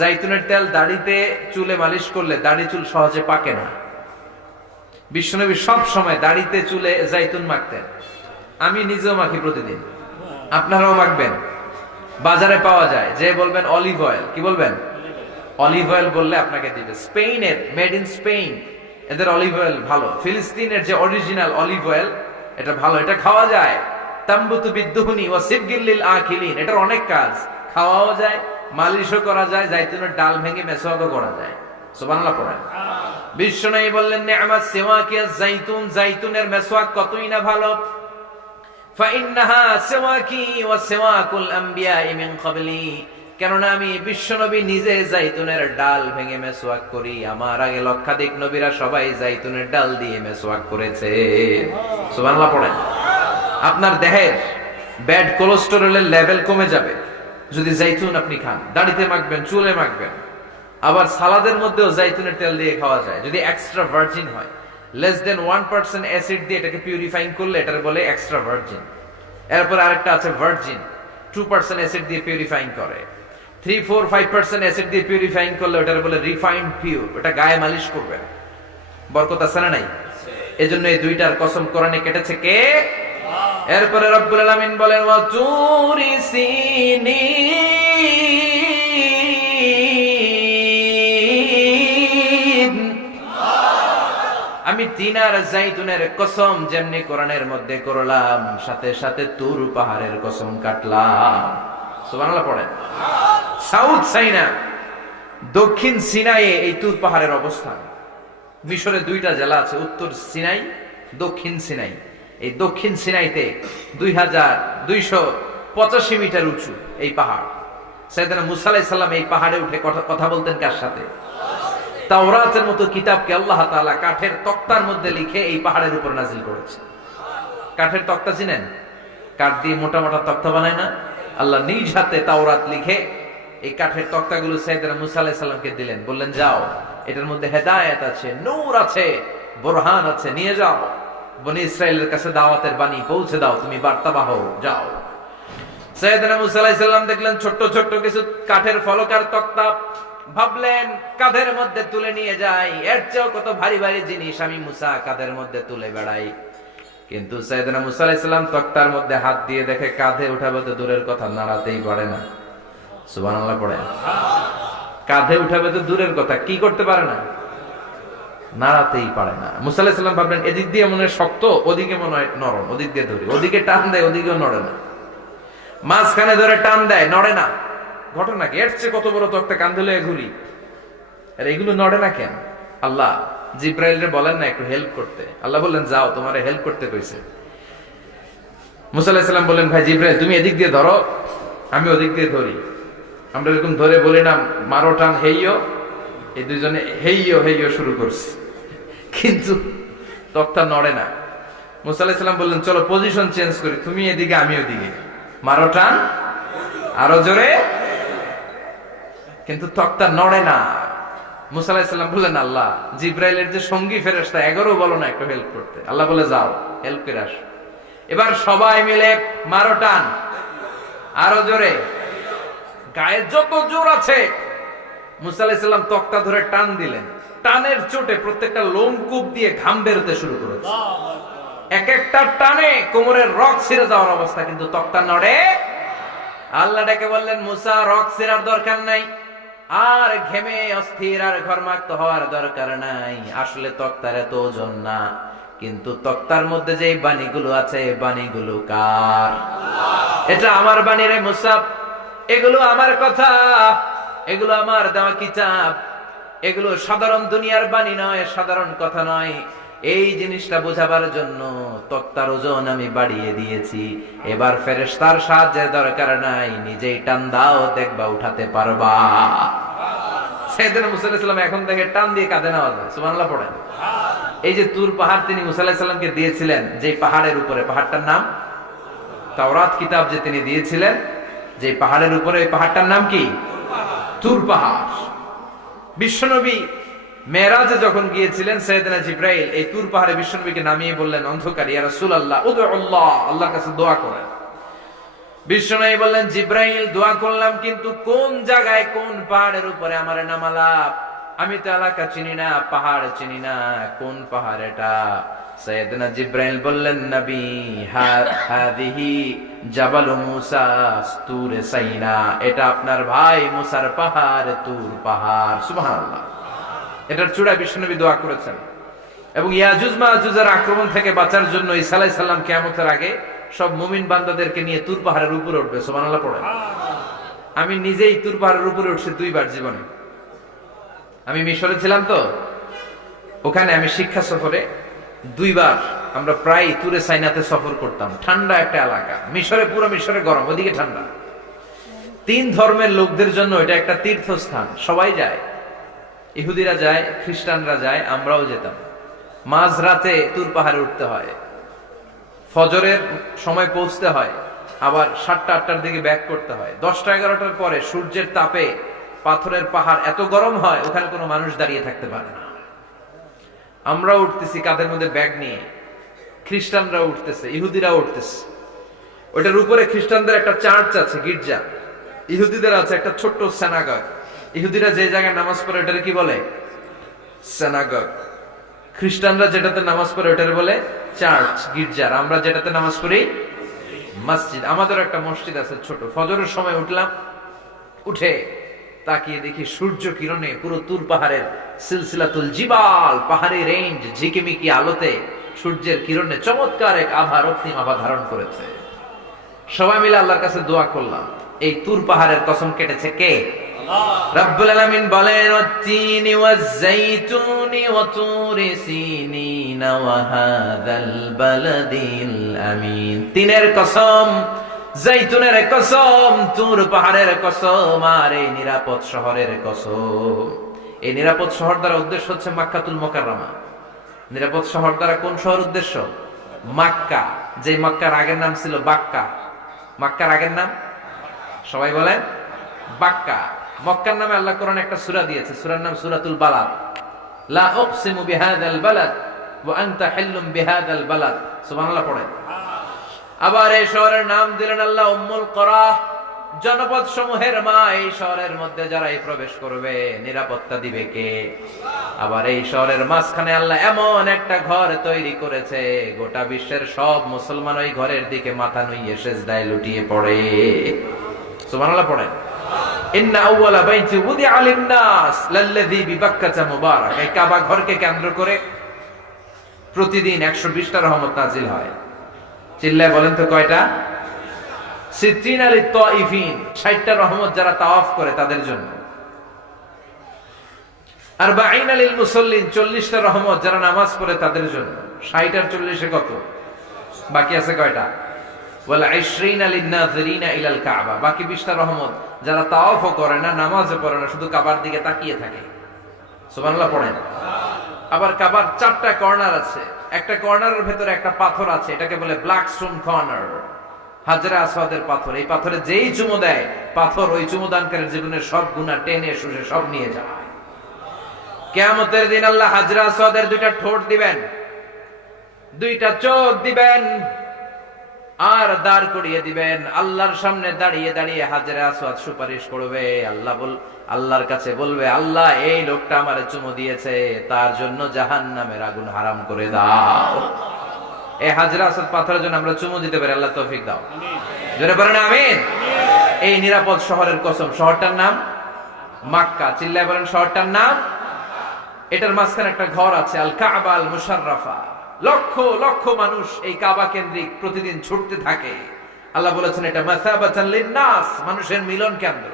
জাইতুনের তেল দাড়িতে চুলে মালিশ করলে দাড়ি চুল সহজে পাকে না। বিশ্বনবী সব সময় দাড়িতে চুলে জাইতুন মাখতেন। আমি নিজেও মাখি প্রতিদিন। আপনারাও মাখবেন। বাজারে পাওয়া যায়। যে বলবেন অলিভ অয়েল, কি বলবেন? অলিভ অয়েল বললে আপনাকে দিবে। স্পেনের মেড ইন স্পেন এদের অলিভ অয়েল ভালো। ফিলিস্তিনের যে অরিজিনাল অলিভ অয়েল, এটা ভালো। এটা খাওয়া যায়। তাম্বুতু বিদ্যুহনি ও সিবগিল্লিল আখিলিন। এটার অনেক কাজ। খাওয়াও যায়। মালিশও করা যায় জাইতুনের ডাল ভেঙে মেসোয়াকও করা যায়। সুবহানাল্লাহ পড়েন। বিশ্বনবী বললেন নি'মাত সিওয়াকিয়া জাইতুন জাইতুনের মেসওয়াক কতই না ভালো? ফাইন্নাহা সিওয়াকি ওয়া সিওয়াকুল আম্বিয়াই মিন ক্বাবলি। কেননা আমি বিশ্বনবী নিজে জাইতুনের ডাল ভেঙে মেসওয়াক করি। আমার আগে লক্ষাধিক নবীরা সবাই জাইতুনের ডাল দিয়ে মেসওয়াক করেছে। সুবহানাল্লাহ পড়েন। আপনার দেহের ব্যাড কোলেস্টেরলের লেভেল কমে যাবে। যদি জাইতুন আপনি খান দাড়িতে মাখবেন চুলে মাখবেন আবার সালাদের মধ্যেও জাইতুনের তেল দিয়ে খাওয়া যায়। যদি এক্সট্রা ভার্জিন হয় less than one percent acid দিয়ে এটাকে পিউরিফাইং করলে এটার বলে এক্সট্রা ভার্জিন এরপর আরেকটা আছে ভার্জিন টু পার্সেন্ট অ্যাসিড দিয়ে পিউরিফাইং করে। Three four five percent acid দিয়ে পিউরিফাইং করলে ওটার বলে রিফাইন্ড পিউর ওটা গায়ে মালিশ করবেন। বরকত আছে না নাই? এজন্য এই দুইটার কসম কোরআনে কেটেছে কে? এরপরে রব্বুল আলামিন বলেন, ওয়া তুরি সিনিন। আমি তিনার জাইতুনের কসম যেমনি কোরআনের মধ্যে করলাম, সাথে সাথে তুর পাহাড়ের কসম কাটলাম। সুবহানাল্লাহ পড়েন। সাউথ সাইনা, দক্ষিণ সিনাইয়ে এই তুর পাহাড়ের অবস্থান। মিশরে দুইটা জেলা আছে, উত্তর সিনাই, দক্ষিণ সিনাই। এই দক্ষিণ সিনাইতে দুই হাজার দুইশো পঁচাশি মিটার উঁচু এই পাহাড়। সাইদানা মুসা আলাইসাল্লাম এই পাহাড়ে উঠে কথা বলতেন কার সাথে? তাওরাতের মতো কিতাবকে আল্লাহ তাআলা কাঠের তক্তার মধ্যে লিখে এই পাহাড়ের উপর নাজিল করেছে। কাঠের তক্তা চিনেন? কাঠ দিয়ে মোটা মোটা তক্তা বানায় না? আল্লাহ নিজ হাতে তাওরাত লিখে এই কাঠের তক্তাগুলো সাইদানা মুসা আলাইসাল্লামকে দিলেন। বললেন, যাও, এটার মধ্যে হেদায়েত আছে, নূর আছে, বোরহান আছে, নিয়ে যাও। বনি ইসরায়েলের কাছে দাওয়াতের বাণী পৌঁছে দাও, তুমি বার্তাবাহ যাও। সৈয়দনা মুসা আলাইহিস দেখলেন ছোট্ট ছোট্ট কিছু কাঠের ফলকার তক্তা, ভাবলেন কাঁধের মধ্যে তুলে নিয়ে যাই, এর চেয়েও কত ভারী ভারী জিনিস আমি মুসা কাঁধের মধ্যে তুলে বেড়াই। কিন্তু সৈয়দনা মুসা আলাইহিস সালাম তক্তার মধ্যে হাত দিয়ে দেখে কাঁধে উঠাবে তো দূরের কথা, নাড়াতেই পারে না। সুবহানাল্লাহ পড়ে। কাঁধে উঠাবে তো দূরের কথা, কি করতে পারে না? নাড়াতেই পারে না। মুসা আলাইহিস সালাম ভাবলেন, এদিক দিয়ে মনে হয় শক্ত, ওদিকে মনে হয় নরম, ওদিক দিয়ে ধরি ওদিকে টান দেয়, ওদিকেও নড়ে না। মাঝখানে ধরে টান দেয়, নড়ে না। ঘটনা কি? এর চেয়ে কত বড় তক্তা কান্ধে লয়ে ঘুরি। আর, এগুলো নড়ে না কেন? আল্লাহ জিব্রাইল বলেন না একটু হেল্প করতে। আল্লাহ বললেন, যাও, তোমার হেল্প করতে কইছে। মুসাল্লাহাম বললেন, ভাই জিব্রাইল, তুমি এদিক দিয়ে ধরো, আমি ওদিক দিয়ে ধরি। আমরা এরকম ধরে বলি না, মারো, টান হেইও এই দুজনে হেইও হেইও শুরু করছি। কিন্তু তক্তা নড়ে না। মুসাল্লাহাম বললেন, চলো পজিশন চেঞ্জ করি, তুমি এদিকে, আমি ওদিকে। মারো টান, আরও জোরে। কিন্তু তক্তা নড়ে না। মুসাল্লাহাম বললেন, আল্লাহ, জিব্রাইলের যে সঙ্গী ফেরেস্তা এগারো বলো না একটু হেল্প করতে। আল্লাহ বলে, যাও হেল্প করে আসো। এবার সবাই মিলে মারো টান, আরও জোরে। গায়ে যত জোর আছে মুসাল্লাহাম তক্তা ধরে টান দিলেন। টানের চোটে প্রত্যেকটা লোমকূপ দিয়ে ঘাম বেরোতে শুরু করেছে। এক একটা টানে কোমরের রক ছিঁড়ে যাওয়ার অবস্থা, কিন্তু তক্তা নড়ে। আল্লাহ ডেকে বললেন, মুসা রক ছিঁড়ার দরকার নাই। আর ঘেমে অস্থির আর ঘরমাক্ত হওয়ার দরকার নাই। আসলে তক্তার এত ওজন না, কিন্তু তক্তার মধ্যে যে বাণীগুলো আছে বাণীগুলো কার? এটা আমার বাণী রে মুসাফ এগুলো আমার কথা। এগুলো আমার দেওয়া কিতাব। এগুলো সাধারণ দুনিয়ার বাণী নয়, সাধারণ কথা নয়। এই জিনিসটা বোঝাবার জন্য তক্তার ওজন আমি বাড়িয়ে দিয়েছি। এবার ফেরেশতার সাহায্যের দরকার নাই, নিজেই টান দাও, দেখবা উঠাতে পারবা। সেদিন এখন থেকে টান দিয়ে কাঁধে নেওয়া যায় এই যে তুর পাহাড় তিনি মুসাল্লাহামকে দিয়েছিলেন যে পাহাড়ের উপরে, পাহাড়টার নাম? তাওরাত কিতাব যে তিনি দিয়েছিলেন যে পাহাড়ের উপরে পাহাড়টার নাম কি? তুর পাহাড়। বিশ্বনবী মেয়েরাজে যখন গিয়েছিলেন, সৈয়দনা জিব্রাইল এই তুর পাহাড়ে বিশ্বনবীকে নামিয়ে বললেন, অন্ধকার, ইয়া রাসূলুল্লাহ উদু আল্লাহ, আল্লাহর কাছে দোয়া করেন। বিশ্বনাই বললেন, জিব্রাইল, দোয়া করলাম, কিন্তু কোন জায়গায়, কোন পাহাড়ের উপরে আমার নামালা আমি তো এলাকা চিনি না, পাহাড় চিনি না, কোন পাহাড় এটা? সৈয়দনা জিব্রাইল বললেন, নবী হাদিহি জাবাল মুসা তুরে সাইনা। এটা আপনার ভাই মুসার পাহাড়, তুর পাহাড়। সুবহানাল্লাহ। এটার চূড়া বিষ্ণুনবী দোয়া করেছেন। এবং ইয়াজুজ মাহুজের আক্রমণ থেকে বাঁচার জন্য ঈসা আলাইহিস সালাম কিয়ামতের আগে সব মুমিন বান্দাদেরকে নিয়ে তুর পাহাড়ের উপরে উঠবে। সুবহানাল্লাহ পড়ে আমি নিজেই তুর পাহাড়ের উপরে উঠছি দুইবার জীবনে। আমি মিশরে ছিলাম তো। ওখানে আমি শিক্ষা সফরে দুইবার আমরা প্রায় তুরে সাইনাতে সফর করতাম। ঠান্ডা একটা এলাকা। মিশরে, পুরো মিশরে গরম, ওদিকে ঠান্ডা। তিন ধর্মের লোকদের জন্য এটা একটা তীর্থস্থান। সবাই যায়। ইহুদিরা যায়, খ্রিস্টানরা যায়, আমরাও যেতাম। মাঝ রাতে তুর পাহাড়ে উঠতে হয়। ফজরের সময় পৌঁছতে হয়। আবার সাতটা, আটটার দিকে ব্যাক করতে হয়। দশটা, এগারোটার পরে সূর্যের তাপে পাথরের পাহাড় এত গরম হয়, ওখানে কোনো মানুষ দাঁড়িয়ে থাকতে পারে না। আমরা উঠতেছি কাদের মধ্যে ব্যাগ নিয়ে? খ্রিস্টানরা উঠতেছে, ইহুদিরা উঠতেছে। ওইটার উপরে খ্রিস্টানদের একটা চার্চ আছে, গির্জা। ইহুদিদের আছে একটা ছোট্ট সেনাগগ ইহুদিরা যে জায়গায় নামাজ পড়ে ওটারে কি বলে? সেনাগগ খ্রিস্টানরা যেটাতে নামাজ পড়ে ওটারে বলে চার্চ গির্জার আমরা যেটাতে নামাজ পড়ি, মসজিদ। আমাদের একটা মসজিদ আছে ছোট। ফজরের সময় উঠলাম, উঠে তাকিয়ে দেখি সূর্য কিরণে পুরো তুর পাহাড়ের সিলসিলাতুল জিবাল পাহাড়ি রেঞ্জ ঝিকিমিকি আলোতে সূর্যের কিরণে চমৎকার এক আভা রক্তিম আভা ধারণ করেছে। সবাই মিলে আল্লাহর কাছে দোয়া করলাম। এই তুর পাহাড়ের কসম কেটেছে কে? রব্বুল আলামিন বলেন ওয়াত্তিনি ওয়াজ-যাইতুনি ওয়া তুরি সিনিন ওয়া হাযাল বালাদিল আমিন। তিনের কসম জাইতুনের কসম তুর পাহাড়ের কসম আর এই নিরাপদ শহরের কসম। এই নিরাপদ শহর দ্বারা উদ্দেশ্য হচ্ছে মাক্কাতুল মোকাররমা। নিরাপদ শহর দ্বারা কোন শহর উদ্দেশ্য? মাক্কা। যে মাক্কার আগের নাম ছিল বাক্কা। মাক্কার আগের নাম? সবাই বলেন? বাক্কা। মক্কার নামে আল্লাহ কোরআন একটা সূরা দিয়েছে। সূরার নাম সূরাতুল বালাদ। লা উকসিমু বিহাদাল বালাদ ওয়া আনতা হিল্লুম বিহাদাল বালাদ। সুবহানাল্লাহ আবার এই শহরের নাম দিলেন আল্লাহ উম্মুল করা জনপদ সমূহের মা এই শহরের মধ্যে যারা এই প্রবেশ করবে, নিরাপত্তা দিবে কে? আবার এই শহরের মাঝখানে আল্লাহ এমন একটা ঘর তৈরি করেছে, গোটা বিশ্বের সব মুসলমান ওই ঘরের দিকে মাথা নুইয়ে সেজদায় লুটিয়ে পড়ে। কেন্দ্র করে প্রতিদিন 120টা রহমত নাজিল হয়। চিল্লায় বলেন তো কয়টা? ষাটটা রহমত যারা তাওয়াফ করে তাদের জন্য। আর বাইন মুসল্লিন, চল্লিশটা রহমত যারা নামাজ পড়ে তাদের জন্য। ষাট আর চল্লিশে কত? বাকি আছে কয়টা? পড়ে না, শুধু কাবার দিকে তাকিয়ে থাকে। আবার কাবার চারটা কর্নার আছে। একটা কর্নারের ভেতরে একটা পাথর আছে, এটাকে বলে ব্ল্যাক স্টোন কর্নার। হাজরা আসওয়াদের পাথর, এই পাথরে যেই চুমো দেয়, পাথর ওই চুমোদানকারীর জীবনের সব গুণা টেনে শুষে সব নিয়ে যায়। কেয়ামতের দিন আল্লাহ হাজরা আসওয়াদের দুইটা ঠোঁট দিবেন, দুইটা চোখ দিবেন, আর দাঁড় করিয়ে দিবেন। আল্লাহর সামনে দাঁড়িয়ে দাঁড়িয়ে হাজরা আসওয়াদ সুপারিশ করবে। আল্লাহ বল, আল্লাহর কাছে বলবে, আল্লাহ, এই লোকটা আমারে চুমো দিয়েছে, তার জন্য জাহান নামের আগুন হারাম করে দাও। এই হাজরা আসাদ পাথরের জন্য আমরা চুমো দিতে পারি, আল্লাহ তৌফিক দাও। জোরে বলেন, আমিন। এই নিরাপদ শহরের কসম, শহরটার নাম মাক্কা। চিল্লায় বলেন, শহরটার নাম এটার মাঝখানে একটা ঘর আছে, আল কাবা আল মুশাররাফা। লক্ষ লক্ষ মানুষ এই কাবা কেন্দ্রিক প্রতিদিন ছুটতে থাকে। আল্লাহ বলেছেন, এটা মাসাবাতান লিন্নাস। মানুষের মিলন কেন্দ্র।